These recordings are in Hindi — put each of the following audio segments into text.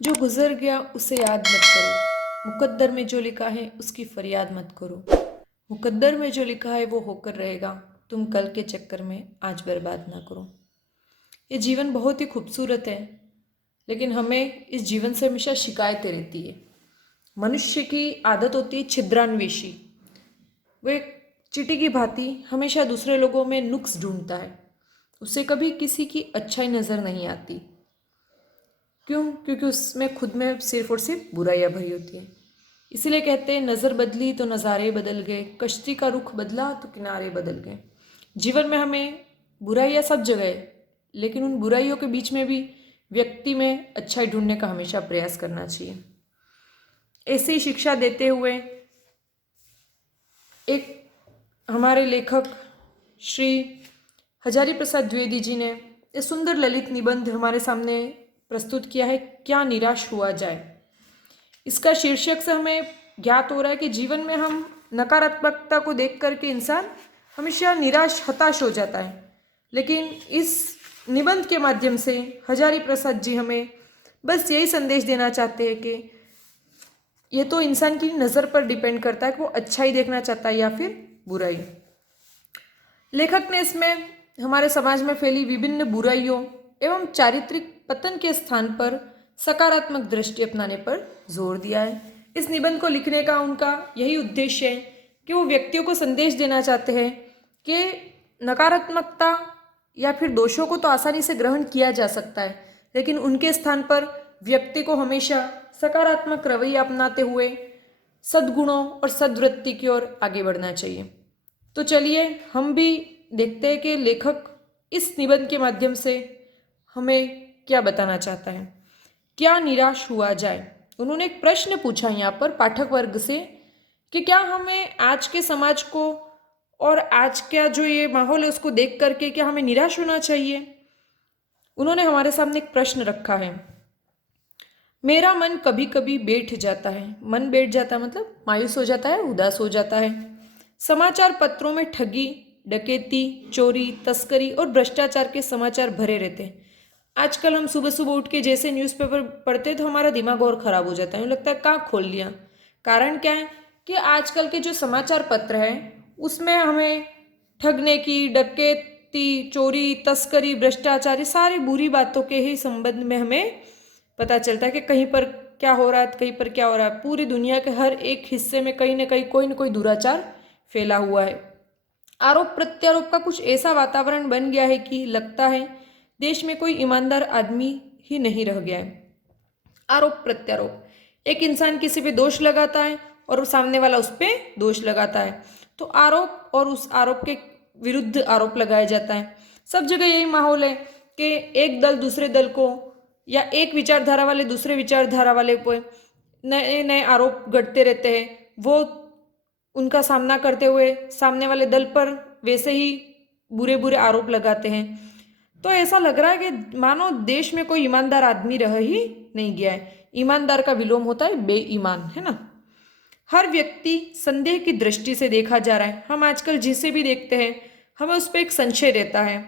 जो गुजर गया उसे याद मत करो, मुकद्दर में जो लिखा है उसकी फरियाद मत करो। मुकद्दर में जो लिखा है वो होकर रहेगा, तुम कल के चक्कर में आज बर्बाद ना करो। ये जीवन बहुत ही खूबसूरत है, लेकिन हमें इस जीवन से हमेशा शिकायतें रहती है। मनुष्य की आदत होती है छिद्रान्वेषी। वो एक चींटी की भांति हमेशा दूसरे लोगों में नुक्स ढूंढता है। उसे कभी किसी की अच्छाई नज़र नहीं आती। क्यों? क्योंकि उसमें खुद में सिर्फ और सिर्फ बुराइयाँ भरी होती है। इसीलिए कहते हैं, नज़र बदली तो नज़ारे बदल गए, कश्ती का रुख बदला तो किनारे बदल गए। जीवन में हमें बुराइयाँ सब जगह है, लेकिन उन बुराइयों के बीच में भी व्यक्ति में अच्छाई ढूंढने का हमेशा प्रयास करना चाहिए। ऐसे ही शिक्षा देते हुए एक हमारे लेखक श्री हजारी प्रसाद द्विवेदी जी ने ये सुंदर ललित निबंध हमारे सामने प्रस्तुत किया है, क्या निराश हुआ जाए। इसका शीर्षक से हमें ज्ञात हो रहा है कि जीवन में हम नकारात्मकता को देख करके इंसान हमेशा निराश हताश हो जाता है, लेकिन इस निबंध के माध्यम से हजारी प्रसाद जी हमें बस यही संदेश देना चाहते हैं कि ये तो इंसान की नज़र पर डिपेंड करता है कि वो अच्छाई देखना चाहता है या फिर बुराई। लेखक ने इसमें हमारे समाज में फैली विभिन्न बुराइयों एवं चारित्रिक पतन के स्थान पर सकारात्मक दृष्टि अपनाने पर जोर दिया है। इस निबंध को लिखने का उनका यही उद्देश्य है कि वो व्यक्तियों को संदेश देना चाहते हैं कि नकारात्मकता या फिर दोषों को तो आसानी से ग्रहण किया जा सकता है, लेकिन उनके स्थान पर व्यक्ति को हमेशा सकारात्मक रवैया अपनाते हुए सद्गुणों और सद्वृत्ति की ओर आगे बढ़ना चाहिए। तो चलिए हम भी देखते हैं कि लेखक इस निबंध के माध्यम से हमें क्या बताना चाहता है। क्या निराश हुआ जाए। उन्होंने एक प्रश्न पूछा यहाँ पर पाठक वर्ग से कि क्या हमें आज के समाज को और आज का जो ये माहौल है उसको देख करके क्या हमें निराश होना चाहिए। उन्होंने हमारे सामने एक प्रश्न रखा है, मेरा मन कभी कभी बैठ जाता है। मन बैठ जाता मतलब मायूस हो जाता है, उदास हो जाता है। समाचार पत्रों में ठगी, डकैती, चोरी, तस्करी और भ्रष्टाचार के समाचार भरे रहते हैं। आजकल हम सुबह सुबह उठ के जैसे न्यूज़पेपर पढ़ते तो हमारा दिमाग और ख़राब हो जाता है, लगता है कहाँ खोल लिया। कारण क्या है कि आजकल के जो समाचार पत्र हैं उसमें हमें ठगने की, डकैती, चोरी, तस्करी, भ्रष्टाचार, ये सारी बुरी बातों के ही संबंध में हमें पता चलता है कि कहीं पर क्या हो रहा है, कहीं पर क्या हो रहा है। पूरी दुनिया के हर एक हिस्से में कहीं ना कहीं कोई ना कोई दुराचार फैला हुआ है। आरोप प्रत्यारोप का कुछ ऐसा वातावरण बन गया है कि लगता है देश में कोई ईमानदार आदमी ही नहीं रह गया है। आरोप प्रत्यारोप, एक इंसान किसी पे दोष लगाता है और सामने वाला उस पर दोष लगाता है, तो आरोप और उस आरोप के विरुद्ध आरोप लगाया जाता है। सब जगह यही माहौल है कि एक दल दूसरे दल को या एक विचारधारा वाले दूसरे विचारधारा वाले को नए नए आरोप गढ़ते रहते हैं। वो उनका सामना करते हुए सामने वाले दल पर वैसे ही बुरे बुरे आरोप लगाते हैं। तो ऐसा लग रहा है कि मानो देश में कोई ईमानदार आदमी रह ही नहीं गया है। ईमानदार का विलोम होता है बेईमान, है ना। हर व्यक्ति संदेह की दृष्टि से देखा जा रहा है। हम आजकल जिसे भी देखते हैं हमें उस पर एक संशय रहता है।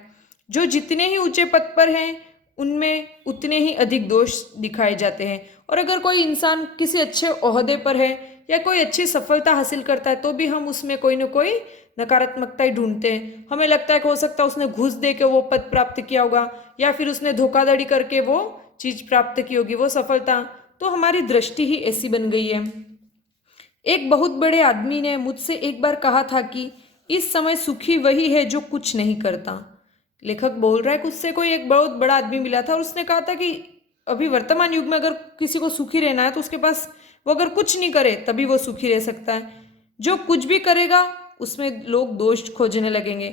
जो जितने ही ऊंचे पद पर हैं उनमें उतने ही अधिक दोष दिखाए जाते हैं, और अगर कोई इंसान किसी अच्छे ओहदे पर है या कोई अच्छी सफलता हासिल करता है तो भी हम उसमें कोई ना कोई नकारात्मकता ही ढूंढते हैं। हमें लगता है कि हो सकता है उसने घूस दे के वो पद प्राप्त किया होगा, या फिर उसने धोखाधड़ी करके वो चीज प्राप्त की होगी, वो सफलता। तो हमारी दृष्टि ही ऐसी बन गई है। एक बहुत बड़े आदमी ने मुझसे एक बार कहा था कि इस समय सुखी वही है जो कुछ नहीं करता। लेखक बोल रहा है कि उससे कोई एक बहुत बड़ा आदमी मिला था और उसने कहा था कि अभी वर्तमान युग में अगर किसी को सुखी रहना है तो उसके पास वो अगर कुछ नहीं करे तभी वो सुखी रह सकता है। जो कुछ भी करेगा उसमें लोग दोष खोजने लगेंगे।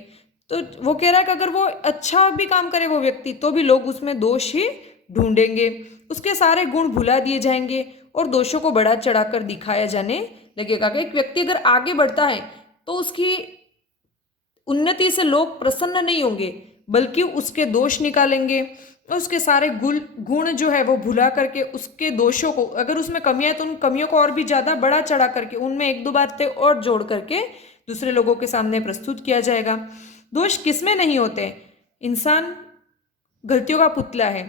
तो वो कह रहा है कि अगर वो अच्छा भी काम करे वो व्यक्ति तो भी लोग उसमें दोष ही ढूंढेंगे। उसके सारे गुण भुला दिए जाएंगे और दोषों को बढ़ा चढ़ाकर दिखाया जाने लगेगा। कि एक व्यक्ति अगर आगे बढ़ता है तो उसकी उन्नति से लोग प्रसन्न नहीं होंगे, बल्कि उसके दोष निकालेंगे। उसके सारे गुण जो है वो भुला करके उसके दोषों को, अगर उसमें कमियां है तो उन कमियों को और भी ज़्यादा बढ़ा चढ़ा करके उनमें एक दो बातें और जोड़ करके दूसरे लोगों के सामने प्रस्तुत किया जाएगा। दोष किसमें नहीं होते। इंसान गलतियों का पुतला है।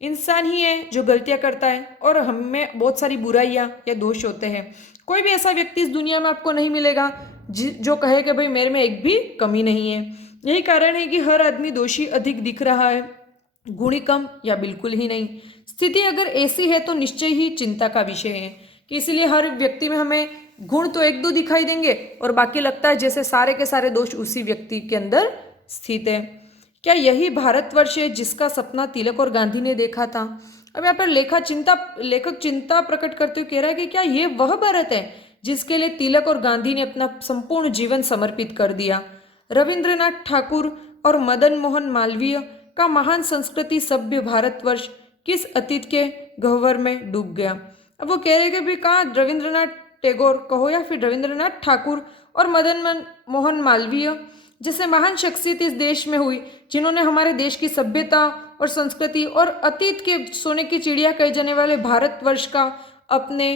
इंसान ही है जो गलतियां करता है और हमें बहुत सारी बुराइयां या दोष होते हैं। कोई भी ऐसा व्यक्ति इस दुनिया में आपको नहीं मिलेगा जो कहे कि भाई मेरे में एक भी कमी नहीं है। यही कारण है कि हर आदमी दोषी अधिक दिख रहा है, गुणी कम या बिल्कुल ही नहीं। स्थिति अगर ऐसी है तो निश्चय ही चिंता का विषय है कि इसीलिए हर व्यक्ति में हमें गुण तो एक दो दिखाई देंगे और बाकी लगता है जैसे सारे के सारे दोष उसी व्यक्ति के अंदर स्थित है। क्या यही भारतवर्ष है जिसका सपना तिलक और गांधी ने देखा था? अब यहाँ पर लेखक चिंता प्रकट करते हुए कह रहा है कि क्या ये वह भारत है जिसके लिए तिलक और गांधी ने अपना संपूर्ण जीवन समर्पित कर दिया? रविंद्रनाथ ठाकुर और मदन मोहन मालवीय का महान संस्कृति सभ्य भारतवर्ष किस अतीत के गह्वर में डूब गया? अब वो कह रहे कि भी कहाँ रविंद्रनाथ टैगोर कहो या फिर रविंद्रनाथ ठाकुर और मदन मोहन मालवीय जैसे महान शख्सियत इस देश में हुई जिन्होंने हमारे देश की सभ्यता और संस्कृति और अतीत के सोने की चिड़िया कहे जाने वाले भारतवर्ष का अपने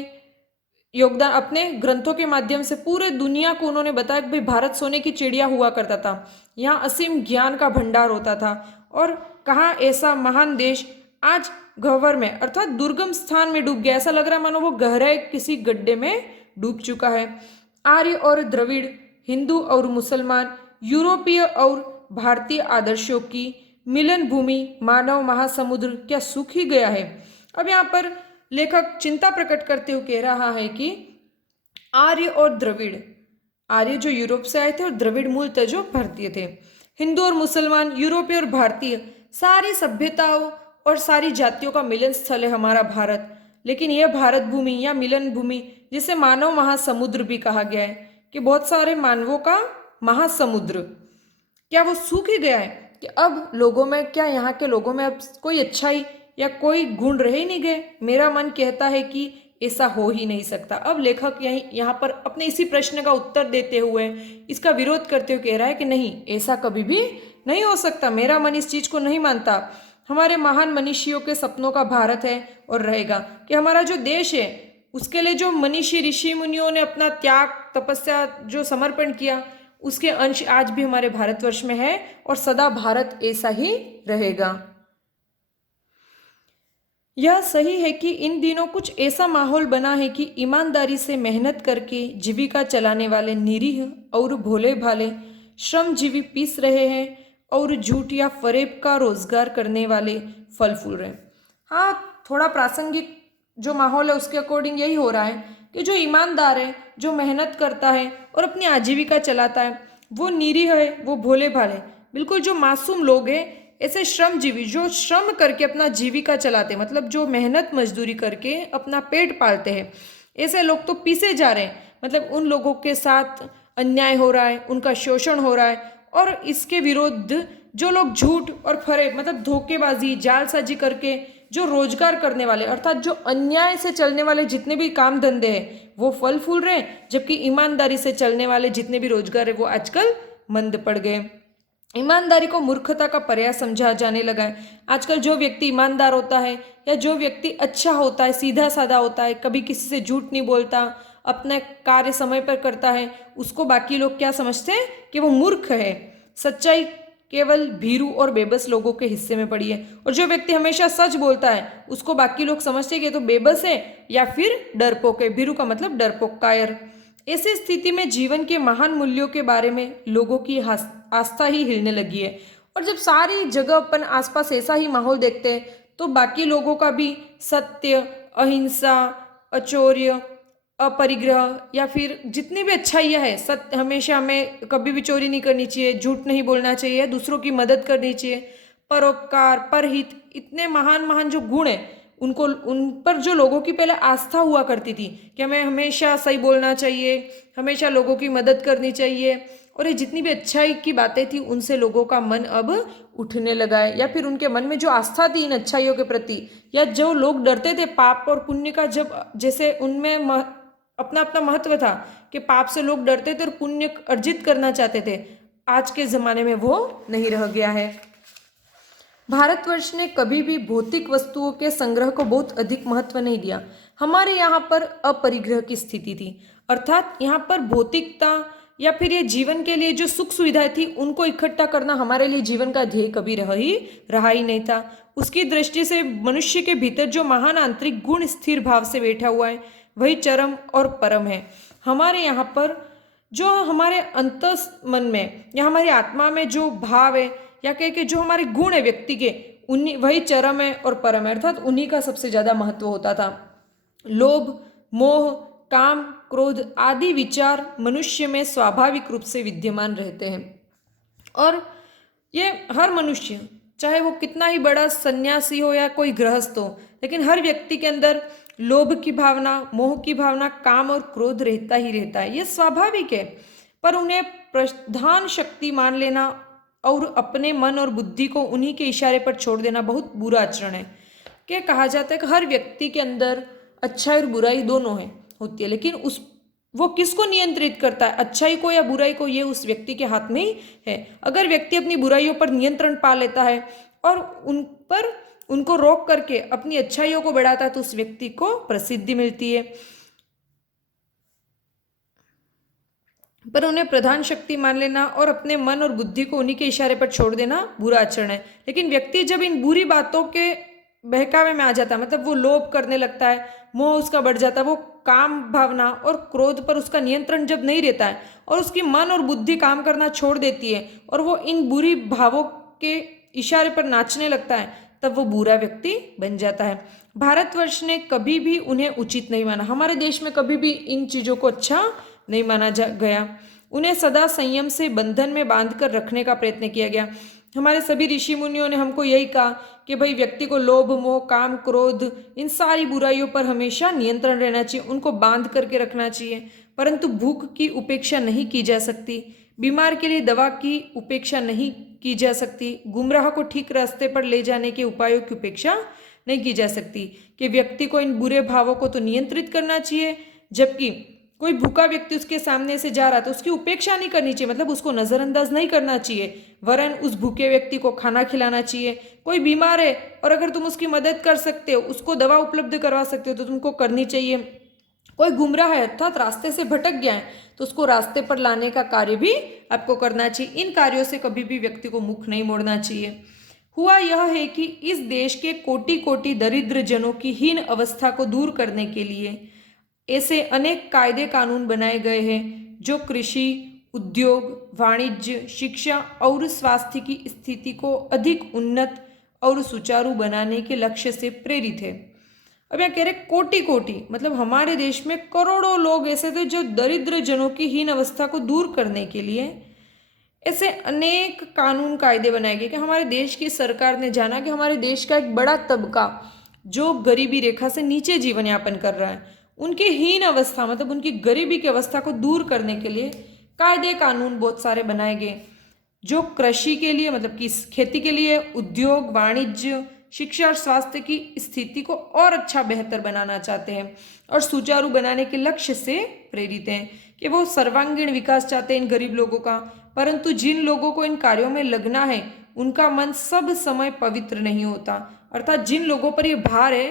योगदान अपने ग्रंथों के माध्यम से पूरे दुनिया को उन्होंने बताया कि भाई भारत सोने की चिड़िया हुआ करता था, यहाँ असीम ज्ञान का भंडार होता था। और कहाँ ऐसा महान देश आज गह्वर में अर्थात दुर्गम स्थान में डूब गया, ऐसा लग रहा है मानो वो गहरे किसी गड्ढे में डूब चुका है। आर्य और द्रविड़, हिंदू और मुसलमान, यूरोपीय और भारतीय आदर्शों की मिलन भूमि मानव महासमुद्र क्या सूख ही गया है? अब यहाँ पर लेखक चिंता प्रकट करते हुए कह रहा है कि आर्य और द्रविड़, आर्य जो यूरोप से आए थे और द्रविड़ मूलतः जो भारतीय थे, हिंदू और मुसलमान, यूरोपीय और भारतीय, सारी सभ्यताओं और सारी जातियों का मिलन स्थल है हमारा भारत। लेकिन यह भारत भूमि या मिलन भूमि जिसे मानव महासमुद्र भी कहा गया है कि बहुत सारे मानवों का महासमुद्र, क्या वो सूख ही गया है? कि अब लोगों में, क्या यहाँ के लोगों में अब कोई अच्छाई या कोई गुण रह ही नहीं गए? मेरा मन कहता है कि ऐसा हो ही नहीं सकता। अब लेखक यहाँ पर अपने इसी प्रश्न का उत्तर देते हुए इसका विरोध करते हुए कह रहा है कि नहीं, ऐसा कभी भी नहीं हो सकता, मेरा मन इस चीज को नहीं मानता। हमारे महान मनीषियों के सपनों का भारत है और रहेगा, कि हमारा जो देश है उसके लिए जो मनीषी ऋषि मुनियों ने अपना त्याग तपस्या जो समर्पण किया उसके अंश आज भी हमारे भारतवर्ष में है और सदा भारत ऐसा ही रहेगा। यह सही है कि इन दिनों कुछ ऐसा माहौल बना है कि ईमानदारी से मेहनत करके जीविका चलाने वाले निरीह और भोले भाले श्रमजीवी पीस रहे हैं और झूठ या फरेब का रोजगार करने वाले फल फूल रहे हैं। हाँ, थोड़ा प्रासंगिक जो माहौल है उसके अकॉर्डिंग यही हो रहा है कि जो ईमानदार है, जो मेहनत करता है और अपनी आजीविका चलाता है, वो निरीह है, वो भोले भाले, बिल्कुल जो मासूम लोग हैं, ऐसे श्रमजीवी जो श्रम करके अपना जीविका चलाते हैं, मतलब जो मेहनत मजदूरी करके अपना पेट पालते हैं, ऐसे लोग तो पीसे जा रहे हैं। मतलब उन लोगों के साथ अन्याय हो रहा है, उनका शोषण हो रहा है और इसके विरुद्ध जो लोग झूठ और फरेब मतलब धोखेबाजी जालसाजी करके जो रोजगार करने वाले अर्थात जो अन्याय से चलने वाले जितने भी काम धंधे हैं वो फल फूल रहे हैं, जबकि ईमानदारी से चलने वाले जितने भी रोजगार है वो आजकल मंद पड़ गए। ईमानदारी को मूर्खता का पर्याय समझा जाने लगा है। आजकल जो व्यक्ति ईमानदार होता है या जो व्यक्ति अच्छा होता है, सीधा साधा होता है, कभी किसी से झूठ नहीं बोलता, अपना कार्य समय पर करता है, उसको बाकी लोग क्या समझते हैं कि वो मूर्ख है। सच्चाई केवल भीरू और बेबस लोगों के हिस्से में पड़ी है और जो व्यक्ति हमेशा सच बोलता है उसको बाकी लोग समझते हैं कि तो बेबस है या फिर डरपोक है। भीरू का मतलब डरपोक, कायर। ऐसी स्थिति में जीवन के महान मूल्यों के बारे में लोगों की आस्था ही हिलने लगी है। और जब सारी जगह अपन आसपास ऐसा ही माहौल देखते हैं तो बाकी लोगों का भी सत्य, अहिंसा, अचौर्य, अपरिग्रह या फिर जितनी भी अच्छाइयाँ है, सत्य, हमेशा हमें कभी भी चोरी नहीं करनी चाहिए, झूठ नहीं बोलना चाहिए, दूसरों की मदद करनी चाहिए, परोपकार, परहित, इतने महान महान जो गुण हैं उनको, उन पर जो लोगों की पहले आस्था हुआ करती थी कि हमें हमेशा सही बोलना चाहिए, हमेशा लोगों की मदद करनी चाहिए, और ये जितनी भी अच्छाई की बातें थी उनसे लोगों का मन अब उठने लगा है, या फिर उनके मन में जो आस्था थी इन अच्छाइयों के प्रति, या जो लोग डरते थे पाप और पुण्य का, जब जैसे उनमें अपना अपना महत्व था कि पाप से लोग डरते थे और पुण्य अर्जित करना चाहते थे, आज के ज़माने में वो नहीं रह गया है। भारतवर्ष ने कभी भी भौतिक वस्तुओं के संग्रह को बहुत अधिक महत्व नहीं दिया। हमारे यहाँ पर अपरिग्रह की स्थिति थी, अर्थात यहाँ पर भौतिकता या फिर ये जीवन के लिए जो सुख सुविधाएं थी उनको इकट्ठा करना हमारे लिए जीवन का ध्येय कभी रहा ही नहीं था। उसकी दृष्टि से मनुष्य के भीतर जो महान आंतरिक गुण स्थिर भाव से बैठा हुआ है वही चरम और परम है। हमारे यहाँ पर जो हमारे अंतस मन में या हमारी आत्मा में जो भाव है या कह के जो हमारे गुण है व्यक्ति के, उन्हीं वही चरम है और परम है, अर्थात उन्हीं का सबसे ज्यादा महत्व होता था। लोभ, मोह, काम, क्रोध आदि विचार मनुष्य में स्वाभाविक रूप से विद्यमान रहते हैं और ये हर मनुष्य, चाहे वो कितना ही बड़ा सन्यासी हो या कोई गृहस्थ हो, लेकिन हर व्यक्ति के अंदर लोभ की भावना, मोह की भावना, काम और क्रोध रहता ही रहता है। ये स्वाभाविक है, पर उन्हें प्रधान शक्ति मान लेना और अपने मन और बुद्धि को उन्हीं के इशारे पर छोड़ देना बहुत बुरा आचरण है। क्या कहा जाता है कि हर व्यक्ति के अंदर अच्छाई और बुराई दोनों है होती है, लेकिन वो किसको नियंत्रित करता है, अच्छाई को या बुराई को, ये उस व्यक्ति के हाथ में ही है। अगर व्यक्ति अपनी बुराइयों पर नियंत्रण पा लेता है और उनको रोक करके अपनी अच्छाइयों को बढ़ाता है तो उस व्यक्ति को प्रसिद्धि मिलती है, पर उन्हें प्रधान शक्ति मान लेना और अपने मन और बुद्धि को उन्हीं के इशारे पर छोड़ देना बुरा आचरण है। लेकिन व्यक्ति जब इन बुरी बातों के बहकावे में आ जाता है, मतलब वो लोभ करने लगता है, मोह उसका बढ़ जाता है, वो काम भावना और क्रोध पर उसका नियंत्रण जब नहीं रहता है और उसकी मन और बुद्धि काम करना छोड़ देती है और वो इन बुरी भावों के इशारे पर नाचने लगता है, तब वो बुरा व्यक्ति बन जाता है। भारतवर्ष ने कभी भी उन्हें उचित नहीं माना, हमारे देश में कभी भी इन चीज़ों को अच्छा नहीं माना गया। उन्हें सदा संयम से बंधन में बांधकर रखने का प्रयत्न किया गया। हमारे सभी ऋषि मुनियों ने हमको यही कहा कि भाई व्यक्ति को लोभ, मोह, काम, क्रोध इन सारी बुराइयों पर हमेशा नियंत्रण रहना चाहिए, उनको बांध करके रखना चाहिए। परंतु भूख की उपेक्षा नहीं की जा सकती, बीमार के लिए दवा की उपेक्षा नहीं की जा सकती, गुमराह को ठीक रास्ते पर ले जाने के उपायों की उपेक्षा नहीं की जा सकती। कि व्यक्ति को इन बुरे भावों को तो नियंत्रित करना चाहिए, जबकि कोई भूखा व्यक्ति उसके सामने से जा रहा तो उसकी उपेक्षा नहीं करनी चाहिए, मतलब उसको नज़रअंदाज नहीं करना चाहिए, वरन उस भूखे व्यक्ति को खाना खिलाना चाहिए। कोई बीमार है और अगर तुम उसकी मदद कर सकते हो, उसको दवा उपलब्ध करवा सकते हो तो तुमको करनी चाहिए। कोई गुमराह है अर्थात रास्ते से भटक गया है तो उसको रास्ते पर लाने का कार्य भी आपको करना चाहिए। इन कार्यों से कभी भी व्यक्ति को मुख नहीं मोड़ना चाहिए। हुआ यह है कि इस देश के कोटि कोटि दरिद्र जनों की हीन अवस्था को दूर करने के लिए ऐसे अनेक कायदे कानून बनाए गए हैं जो कृषि, उद्योग, वाणिज्य, शिक्षा और स्वास्थ्य की स्थिति को अधिक उन्नत और सुचारू बनाने के लक्ष्य से प्रेरित है। अब यहाँ कह रहे कोटि कोटि, मतलब हमारे देश में करोड़ों लोग ऐसे थे जो दरिद्र जनों की हीन अवस्था को दूर करने के लिए ऐसे अनेक कानून कायदे बनाए गए कि हमारे देश की सरकार ने जाना कि हमारे देश का एक बड़ा तबका जो गरीबी रेखा से नीचे जीवन यापन कर रहा है, उनकी हीन अवस्था मतलब उनकी गरीबी की अवस्था को दूर करने के लिए कायदे कानून बहुत सारे बनाए गए जो कृषि के लिए मतलब कि खेती के लिए, उद्योग, वाणिज्य, शिक्षा और स्वास्थ्य की स्थिति को और अच्छा बेहतर बनाना चाहते हैं और सुचारू बनाने के लक्ष्य से प्रेरित हैं कि वो सर्वांगीण विकास चाहते हैं इन गरीब लोगों का। परंतु जिन लोगों को इन कार्यों में लगना है उनका मन सब समय पवित्र नहीं होता, अर्थात जिन लोगों पर ये भार है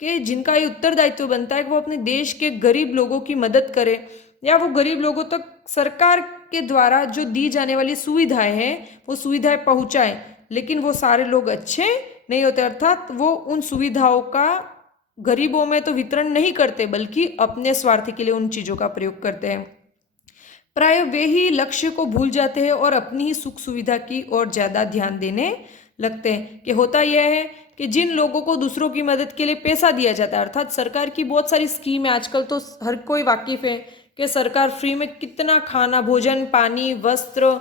कि जिनका ये उत्तरदायित्व बनता है कि वो अपने देश के गरीब लोगों की मदद करे या वो गरीब लोगों तक सरकार के द्वारा जो दी जाने वाली सुविधाएं हैं वो सुविधाएं पहुंचाए, लेकिन वो सारे लोग अच्छे नहीं होते, अर्थात वो उन सुविधाओं का गरीबों में तो वितरण नहीं करते बल्कि अपने स्वार्थ के लिए उन चीज़ों का प्रयोग करते हैं। प्राय वे ही लक्ष्य को भूल जाते हैं और अपनी ही सुख सुविधा की ओर ज़्यादा ध्यान देने लगते हैं। कि होता यह है कि जिन लोगों को दूसरों की मदद के लिए पैसा दिया जाता है, अर्थात सरकार की बहुत सारी स्कीम है, आजकल तो हर कोई वाकिफ है कि सरकार फ्री में कितना खाना, भोजन, पानी, वस्त्र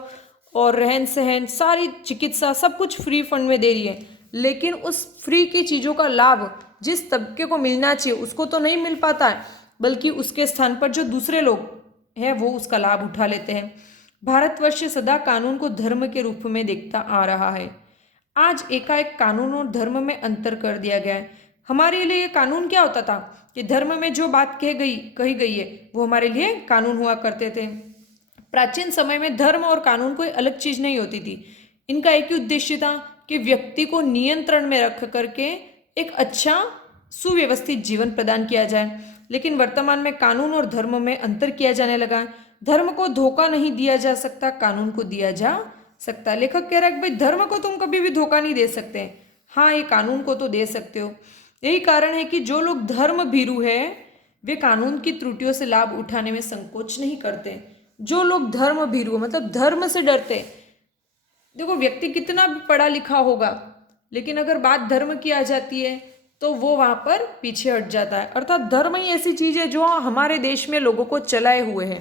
और रहन सहन, सारी चिकित्सा सब कुछ फ्री फंड में दे रही है, लेकिन उस फ्री की चीज़ों का लाभ जिस तबके को मिलना चाहिए उसको तो नहीं मिल पाता है, बल्कि उसके स्थान पर जो दूसरे लोग हैं वो उसका लाभ उठा लेते हैं। भारतवर्ष सदा कानून को धर्म के रूप में देखता आ रहा है। आज एकाएक कानून और धर्म में अंतर कर दिया गया है। हमारे लिए ये कानून क्या होता था कि धर्म में जो बात कही गई है वो हमारे लिए कानून हुआ करते थे। प्राचीन समय में धर्म और कानून कोई अलग चीज नहीं होती थी, इनका एक ही उद्देश्य था कि व्यक्ति को नियंत्रण में रख करके एक अच्छा सुव्यवस्थित जीवन प्रदान किया जाए। लेकिन वर्तमान में कानून और धर्म में अंतर किया जाने लगा है। धर्म को धोखा नहीं दिया जा सकता, कानून को दिया जा सकता। लेखक कह रहा है कि भाई धर्म को तुम कभी भी धोखा नहीं दे सकते, हाँ ये कानून को तो दे सकते हो। यही कारण है कि जो लोग धर्म भीरू है वे कानून की त्रुटियों से लाभ उठाने में संकोच नहीं करते। जो लोग धर्म भीरू मतलब धर्म से डरते, देखो व्यक्ति कितना भी पढ़ा लिखा होगा लेकिन अगर बात धर्म की आ जाती है तो वो वहां पर पीछे हट जाता है। अर्थात धर्म ही ऐसी चीज है जो हमारे देश में लोगों को चलाए हुए है,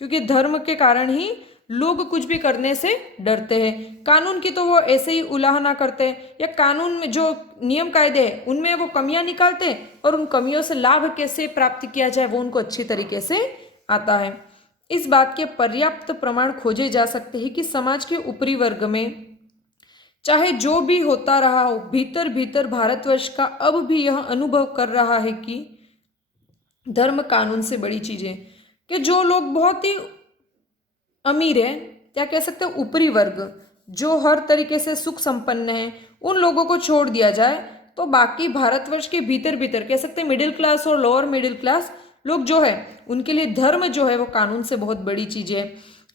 क्योंकि धर्म के कारण ही लोग कुछ भी करने से डरते हैं। कानून की तो वो ऐसे ही उल्लंघना करते हैं, या कानून में जो नियम कायदे हैं उनमें वो कमियां निकालते हैं और उन कमियों से लाभ कैसे प्राप्त किया जाए वो उनको अच्छी तरीके से आता है। इस बात के पर्याप्त प्रमाण खोजे जा सकते हैं कि समाज के ऊपरी वर्ग में चाहे जो भी होता रहा हो, भीतर भीतर भारतवर्ष का अब भी यह अनुभव कर रहा है कि धर्म कानून से बड़ी चीज है। कि जो लोग बहुत ही अमीर है, क्या कह सकते हैं ऊपरी वर्ग, जो हर तरीके से सुख संपन्न है, उन लोगों को छोड़ दिया जाए तो बाकी भारतवर्ष के भीतर भीतर कह सकते हैं मिडिल क्लास और लोअर मिडिल क्लास लोग जो है उनके लिए धर्म जो है वो कानून से बहुत बड़ी चीज है।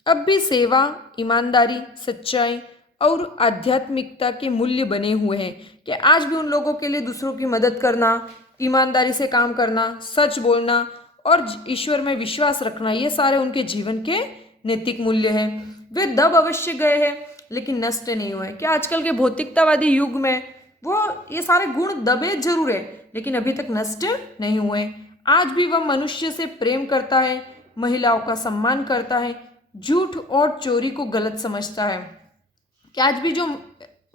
अब भी सेवा, ईमानदारी, सच्चाई और आध्यात्मिकता के मूल्य बने हुए हैं कि आज भी उन लोगों के लिए दूसरों की मदद करना, ईमानदारी से काम करना, सच बोलना और ईश्वर में विश्वास रखना, ये सारे उनके जीवन के नैतिक मूल्य हैं। वे दब अवश्य गए हैं लेकिन नष्ट नहीं हुए। क्या आजकल के भौतिकतावादी युग में वो ये सारे गुण दबे जरूर है लेकिन अभी तक नष्ट नहीं हुए। आज भी वह मनुष्य से प्रेम करता है, महिलाओं का सम्मान करता है, झूठ और चोरी को गलत समझता है। कि आज भी जो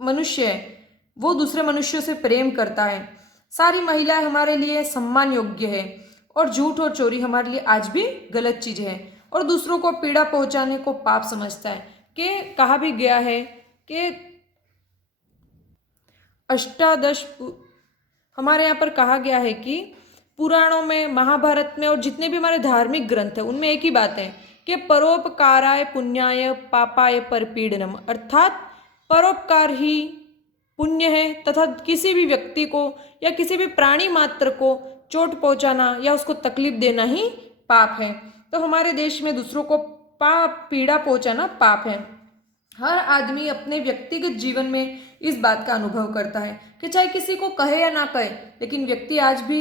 मनुष्य है वो दूसरे मनुष्यों से प्रेम करता है, सारी महिलाएं हमारे लिए सम्मान योग्य है और झूठ और चोरी हमारे लिए आज भी गलत चीज है और दूसरों को पीड़ा पहुंचाने को पाप समझता है। कि कहा भी गया है कि अष्टादश हमारे यहाँ पर कहा गया है कि पुराणों में, महाभारत में और जितने भी हमारे धार्मिक ग्रंथ है उनमें एक ही बात है कि परोपकाराय पुण्याय पापाय परपीड़नम, अर्थात परोपकार ही पुण्य है तथा किसी भी व्यक्ति को या किसी भी प्राणी मात्र को चोट पहुंचाना या उसको तकलीफ देना ही पाप है। तो हमारे देश में दूसरों को पीड़ा पहुंचाना पाप है। हर आदमी अपने व्यक्तिगत जीवन में इस बात का अनुभव करता है कि चाहे किसी को कहे या ना कहे लेकिन व्यक्ति आज भी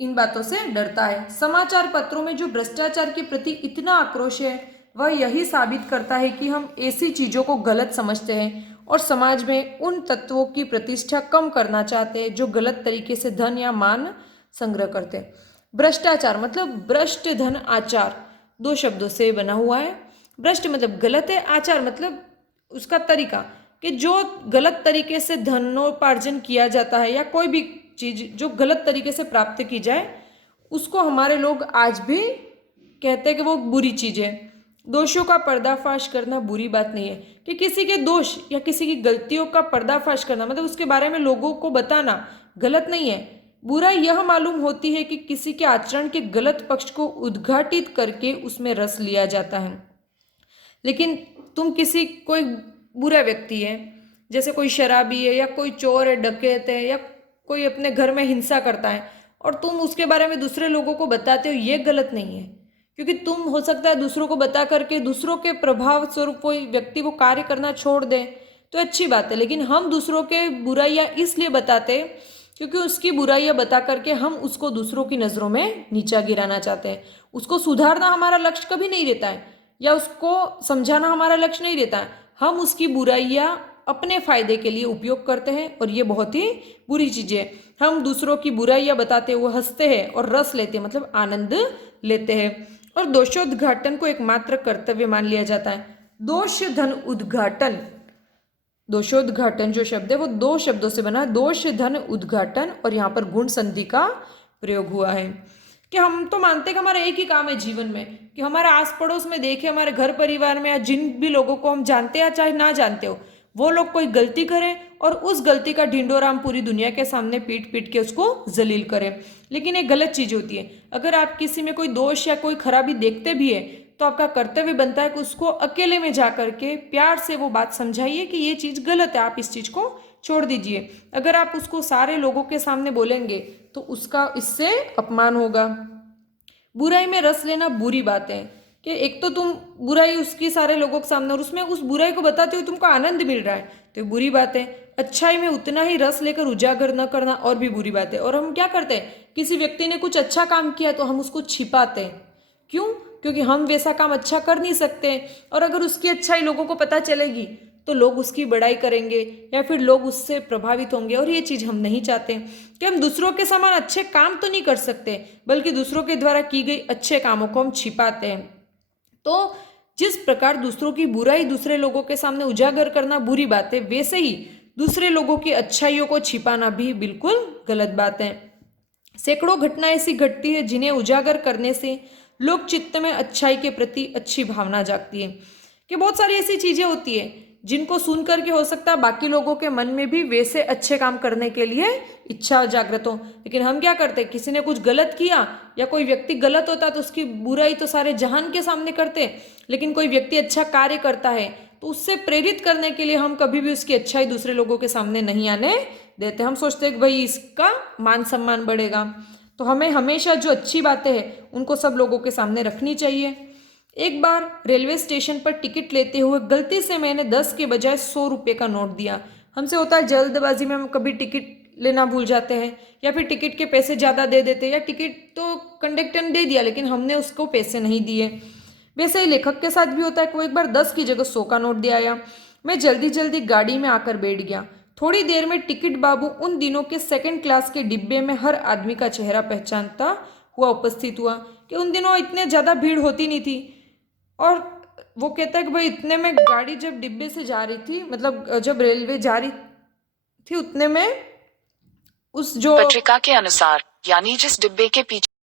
इन बातों से डरता है। समाचार पत्रों में जो भ्रष्टाचार के प्रति इतना आक्रोश है वह यही साबित करता है कि हम ऐसी चीजों को गलत समझते हैं और समाज में उन तत्वों की प्रतिष्ठा कम करना चाहते हैं जो गलत तरीके से धन या मान संग्रह करते हैं। भ्रष्टाचार मतलब भ्रष्ट धन आचार, दो शब्दों से बना हुआ है। भ्रष्ट मतलब गलत है, आचार मतलब उसका तरीका, कि जो गलत तरीके से धनोपार्जन किया जाता है या कोई भी चीज जो गलत तरीके से प्राप्त की जाए उसको हमारे लोग आज भी कहते हैं कि वो बुरी चीज है। दोषों का पर्दाफाश करना बुरी बात नहीं है, कि किसी के दोष या किसी की गलतियों का पर्दाफाश करना मतलब उसके बारे में लोगों को बताना गलत नहीं है। बुरा यह मालूम होती है कि किसी के आचरण के गलत पक्ष को उद्घाटित करके उसमें रस लिया जाता है। लेकिन तुम किसी कोई बुरा व्यक्ति है, जैसे कोई शराबी है या कोई चोर है, डकैत है या कोई अपने घर में हिंसा करता है और तुम उसके बारे में दूसरे लोगों को बताते हो, ये गलत नहीं है। क्योंकि तुम हो सकता है दूसरों को बता करके दूसरों के प्रभाव स्वरूप कोई व्यक्ति वो कार्य करना छोड़ दे तो अच्छी बात है, लेकिन हम दूसरों के बुराइयां इसलिए बताते क्योंकि उसकी बुराइयां बता करके हम उसको दूसरों की नज़रों में नीचा गिराना चाहते हैं। उसको सुधारना हमारा लक्ष्य कभी नहीं रहता है या उसको समझाना हमारा लक्ष्य नहीं रहता है। हम उसकी बुराइयां अपने फायदे के लिए उपयोग करते हैं और ये बहुत ही बुरी चीज़ है। हम दूसरों की बुराइयां बताते हुए हंसते हैं और रस लेते हैं मतलब आनंद लेते हैं। और दोषोद्घाटन को एकमात्र कर्तव्य मान लिया जाता है। दोष धन उद्घाटन, दोषोद्घाटन जो शब्द है वो दो शब्दों से बना है, दोष धन उद्घाटन, और यहाँ पर गुण संधि का प्रयोग हुआ है। कि हम तो मानते हैं कि हमारा एक ही काम है जीवन में, कि हमारे आस पड़ोस में देखे, हमारे घर परिवार में या जिन भी लोगों को हम जानते हैं चाहे ना जानते हो, वो लोग कोई गलती करें और उस गलती का ढिंडोरा हम पूरी दुनिया के सामने पीट पीट के उसको जलील करें। लेकिन एक गलत चीज होती है, अगर आप किसी में कोई दोष या कोई खराबी देखते भी है तो आपका कर्तव्य बनता है कि उसको अकेले में जा करके प्यार से वो बात समझाइए कि ये चीज गलत है, आप इस चीज को छोड़ दीजिए। अगर आप उसको सारे लोगों के सामने बोलेंगे तो उसका इससे अपमान होगा। बुराई में रस लेना बुरी बात है, कि एक तो तुम बुराई उसकी सारे लोगों के सामने और उसमें उस बुराई को बताते हुए तुमको आनंद मिल रहा है, तो ये बुरी बात है। अच्छाई में उतना ही रस लेकर उजागर न करना और भी बुरी बात है। और हम क्या करते हैं, किसी व्यक्ति ने कुछ अच्छा काम किया तो हम उसको छिपाते हैं। क्यों? क्योंकि हम वैसा काम अच्छा कर नहीं सकते, और अगर उसकी अच्छाई लोगों को पता चलेगी तो लोग उसकी बड़ाई करेंगे या फिर लोग उससे प्रभावित होंगे, और ये चीज़ हम नहीं चाहते कि हम दूसरों के समान अच्छे काम तो नहीं कर सकते, बल्कि दूसरों के द्वारा की गई अच्छे कामों को हम छिपाते हैं। तो जिस प्रकार दूसरों की बुराई दूसरे लोगों के सामने उजागर करना बुरी बात है, वैसे ही दूसरे लोगों की अच्छाइयों को छिपाना भी बिल्कुल गलत बात है। सैकड़ों घटनाएं ऐसी घटती है जिन्हें उजागर करने से लोक चित्त में अच्छाई के प्रति अच्छी भावना जागती है। कि बहुत सारी ऐसी चीजें होती है जिनको सुन करके हो सकता है बाकी लोगों के मन में भी वैसे अच्छे काम करने के लिए इच्छा जागृत हो, लेकिन हम क्या करते हैं, किसी ने कुछ गलत किया या कोई व्यक्ति गलत होता तो उसकी बुराई तो सारे जहान के सामने करते, लेकिन कोई व्यक्ति अच्छा कार्य करता है तो उससे प्रेरित करने के लिए हम कभी भी उसकी अच्छाई दूसरे लोगों के सामने नहीं आने देते। हम सोचते हैं कि भाई इसका मान सम्मान बढ़ेगा। तो हमें हमेशा जो अच्छी बातें हैं उनको सब लोगों के सामने रखनी चाहिए। एक बार रेलवे स्टेशन पर टिकट लेते हुए गलती से मैंने 10 के बजाय 100 रुपये का नोट दिया। हमसे होता है जल्दबाजी में हम कभी टिकट लेना भूल जाते हैं, या फिर टिकट के पैसे ज़्यादा दे देते हैं, या टिकट तो कंडक्टर ने दे दिया लेकिन हमने उसको पैसे नहीं दिए। वैसे ही लेखक के साथ भी होता है कि वो एक बार 10 की जगह 100 का नोट दे आया। मैं जल्दी जल्दी गाड़ी में आकर बैठ गया। थोड़ी देर में टिकट बाबू उन दिनों के सेकंड क्लास के डिब्बे में हर आदमी का चेहरा पहचानता हुआ उपस्थित हुआ। कि उन दिनों इतने ज़्यादा भीड़ होती नहीं थी, और वो कहता है कि भाई इतने में गाड़ी जब डिब्बे से जा रही थी, मतलब जब रेलवे जा रही थी, उतने में उस जो पत्रिका के अनुसार यानी जिस डिब्बे के पीछे